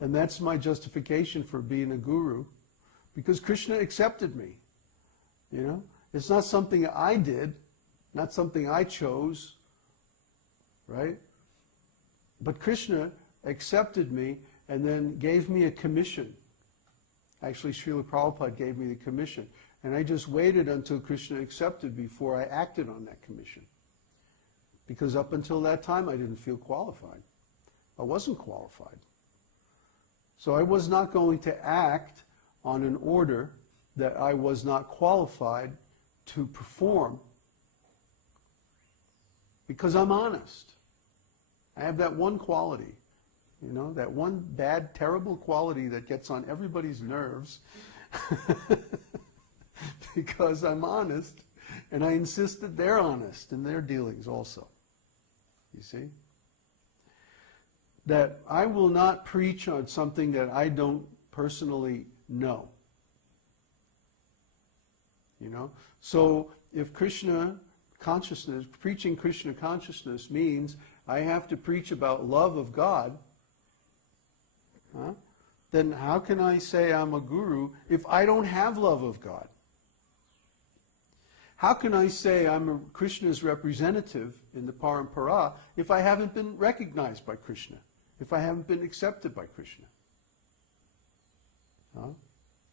And that's my justification for being a guru, because Krishna accepted me. You know, it's not something I did, not something I chose, right? But Krishna accepted me and then gave me a commission. Actually, Srila Prabhupada gave me the commission. And I just waited until Krishna accepted before I acted on that commission. Because up until that time, I didn't feel qualified. I wasn't qualified. So I was not going to act on an order that I was not qualified to perform, because I'm honest. I have that one quality, you know, that one bad, terrible quality that gets on everybody's nerves because I'm honest, and I insist that they're honest in their dealings also. You see? That I will not preach on something that I don't personally know. You know? So if Krishna consciousness, preaching Krishna consciousness means I have to preach about love of God, then how can I say I'm a guru if I don't have love of God? How can I say I'm Krishna's representative in the parampara if I haven't been recognized by Krishna, if I haven't been accepted by Krishna?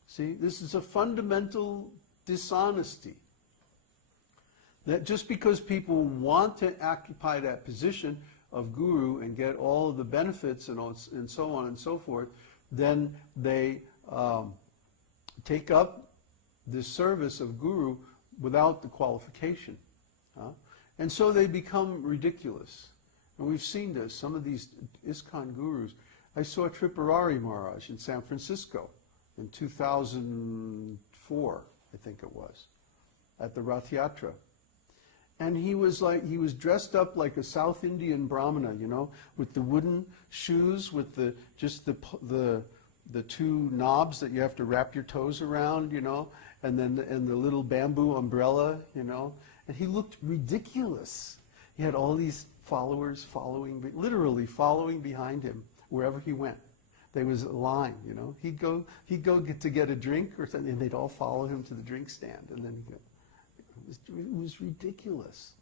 See, this is a fundamental dishonesty. That just because people want to occupy that position of guru and get all of the benefits and so on and so forth, then they take up the service of guru without the qualification. And so they become ridiculous. And we've seen this, some of these ISKCON gurus. I saw Tripurari Maharaj in San Francisco in 2004, I think it was, at the Rath Yatra. And he was dressed up like a South Indian Brahmana, you know, with the wooden shoes, with the two knobs that you have to wrap your toes around, you know, and the little bamboo umbrella, you know. And he looked ridiculous. He had all these followers literally following behind him wherever he went. There was a line, you know. He'd go to get a drink or something, and they'd all follow him to the drink stand, and then he'd go. It was ridiculous.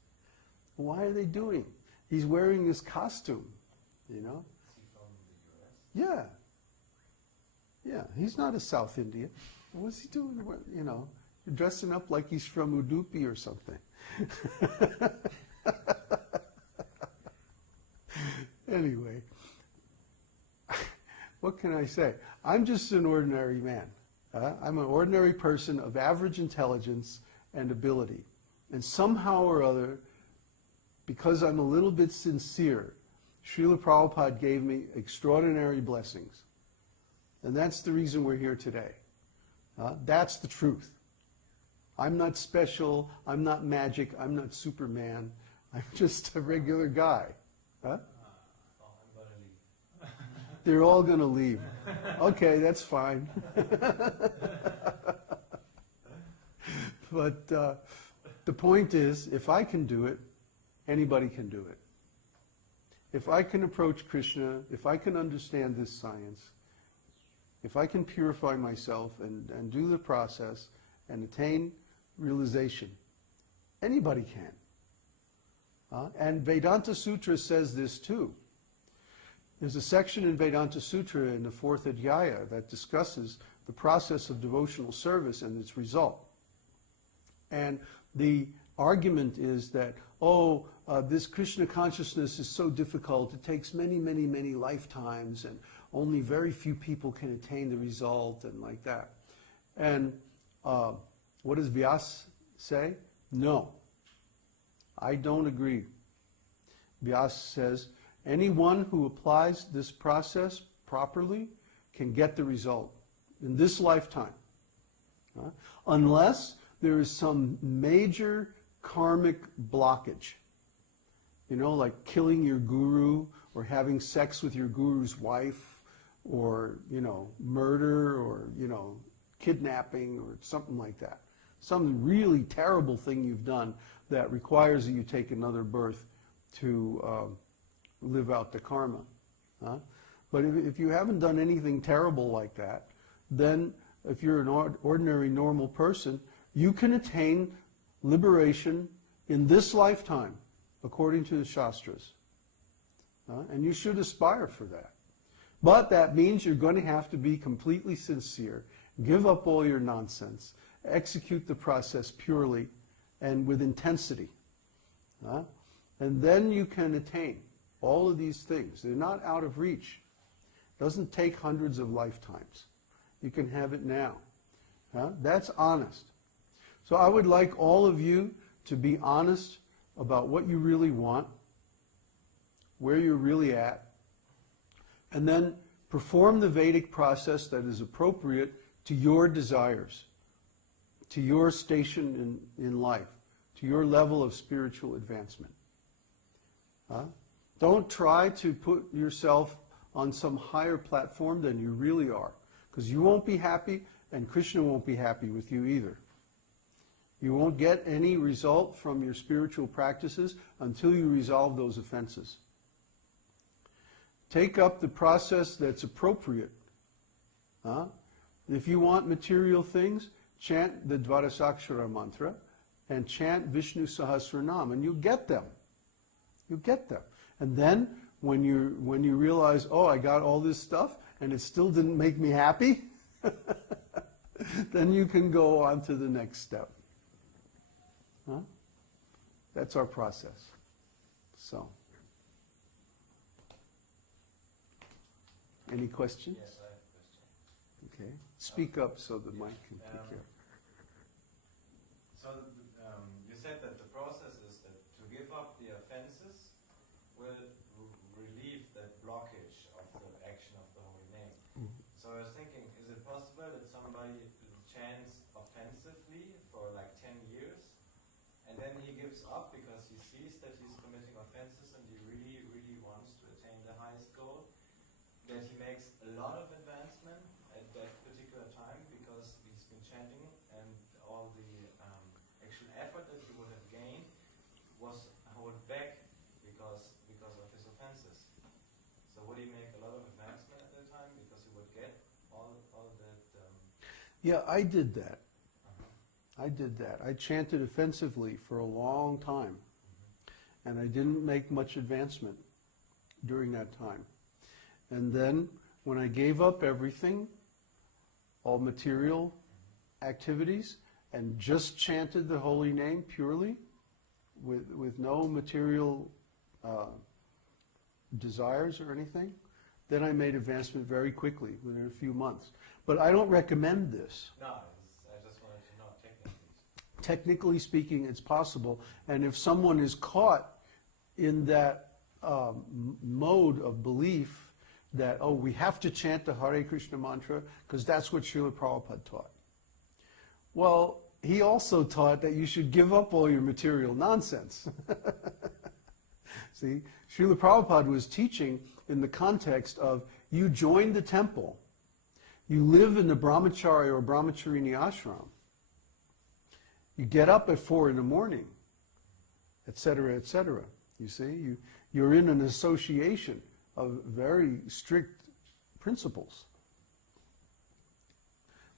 Why are they doing? He's wearing this costume, you know. Is he from the US? Yeah. Yeah, he's not a South Indian. What's he doing? You know, dressing up like he's from Udupi or something. Anyway, what can I say? I'm just an ordinary man. I'm an ordinary person of average intelligence and ability. And somehow or other, because I'm a little bit sincere, Srila Prabhupada gave me extraordinary blessings. And that's the reason we're here today. That's the truth. I'm not special, I'm not magic, I'm not Superman. I'm just a regular guy. I'm going to leave. They're all going to leave. Okay, that's fine. But the point is, if I can do it, anybody can do it. If I can approach Krishna, if I can understand this science, if I can purify myself and do the process and attain realization, anybody can. And Vedanta Sutra says this too. There's a section in Vedanta Sutra in the 4th Adhyaya that discusses the process of devotional service and its result. And the argument is that, this Krishna consciousness is so difficult, it takes many, many, many lifetimes, and only very few people can attain the result, and like that. And what does Vyas say? No, I don't agree. Vyas says, anyone who applies this process properly can get the result in this lifetime. Unless there is some major karmic blockage. You know, like killing your guru, or having sex with your guru's wife, or, you know, murder, or, you know, kidnapping, or something like that. Some really terrible thing you've done that requires that you take another birth to live out the karma. But if you haven't done anything terrible like that, then if you're an ordinary, normal person, you can attain liberation in this lifetime, according to the Shastras. And you should aspire for that. But that means you're going to have to be completely sincere, give up all your nonsense, execute the process purely and with intensity. And then you can attain all of these things. They're not out of reach. It doesn't take hundreds of lifetimes. You can have it now. That's honest. So I would like all of you to be honest about what you really want, where you're really at, and then perform the Vedic process that is appropriate to your desires, to your station in life, to your level of spiritual advancement. Don't try to put yourself on some higher platform than you really are, because you won't be happy and Krishna won't be happy with you either. You won't get any result from your spiritual practices until you resolve those offenses. Take up the process that's appropriate. If you want material things, chant the Dvarasakshara mantra and chant Vishnu Sahasranam, and you'll get them. You'll get them. And then when you realize, oh, I got all this stuff and it still didn't make me happy, then you can go on to the next step. That's our process. So, any questions? Yes, I have a question. Okay. Speak up so the mic can pick you up. So you said that the process is that to give up the offenses will relieve that blockage of the action of the holy name. So I was thinking, is it possible that somebody chants offensively for like 10 years and then he gives up because he sees that he's committing offenses and he really, really wants to attain the highest goal, that he makes a lot of advancement at that particular time because he's been chanting and all the actual effort that he would have gained was held back because of his offenses. So would he make a lot of advancement at that time because he would get all that? Yeah, I did that. I did that. I chanted offensively for a long time, and I didn't make much advancement during that time. And then when I gave up everything, all material activities, and just chanted the holy name purely, with no material desires or anything, then I made advancement very quickly, within a few months. But I don't recommend this. No, I just wanted to know technically. Technically speaking, it's possible. And if someone is caught in that mode of belief that, oh, we have to chant the Hare Krishna mantra because that's what Srila Prabhupada taught. Well, he also taught that you should give up all your material nonsense. See, Srila Prabhupada was teaching in the context of you join the temple, you live in the brahmachari or brahmacharini ashram, you get up at 4 in the morning, etc., etc. You see, you're in an association of very strict principles.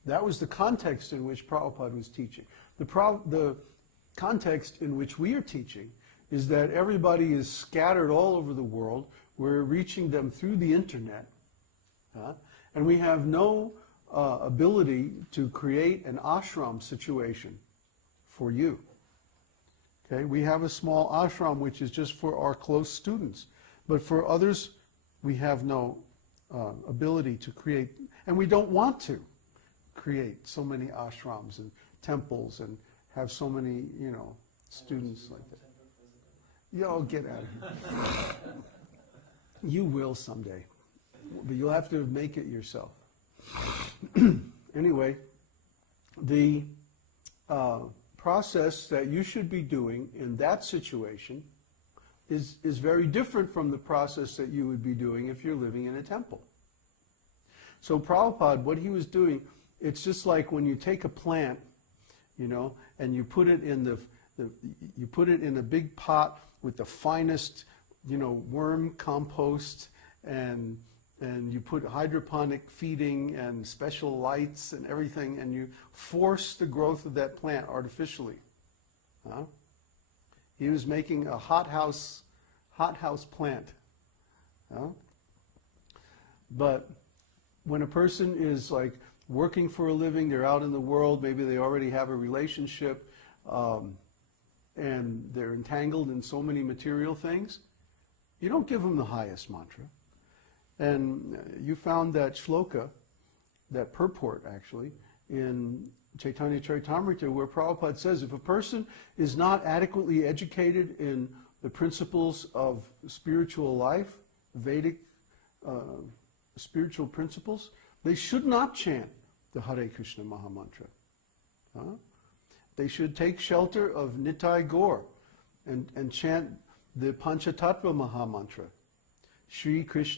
That was the context in which Prabhupada was teaching. The context in which we are teaching is that everybody is scattered all over the world. We're reaching them through the internet. And we have no ability to create an ashram situation for you. Okay? We have a small ashram which is just for our close students. But for others, we have no ability to create, and we don't want to create so many ashrams and temples and have so many, students like that. Yeah, I'll get out of here. You will someday, but you'll have to make it yourself. Anyway, the process that you should be doing in that situation is very different from the process that you would be doing if you're living in a temple. So Prabhupada, what he was doing, it's just like when you take a plant, and you put it in you put it in a big pot with the finest, worm compost and and you put hydroponic feeding and special lights and everything, and you force the growth of that plant artificially. Huh? He was making a hothouse plant. Huh? But when a person is like working for a living, they're out in the world, maybe they already have a relationship, and they're entangled in so many material things, you don't give them the highest mantra. And you found that shloka, that purport actually, in Chaitanya Charitamrita, where Prabhupada says if a person is not adequately educated in the principles of spiritual life, Vedic spiritual principles, they should not chant the Hare Krishna Mahamantra. Huh? They should take shelter of Nitai Gaur and chant the Panchatattva Mahamantra. Shri Krishna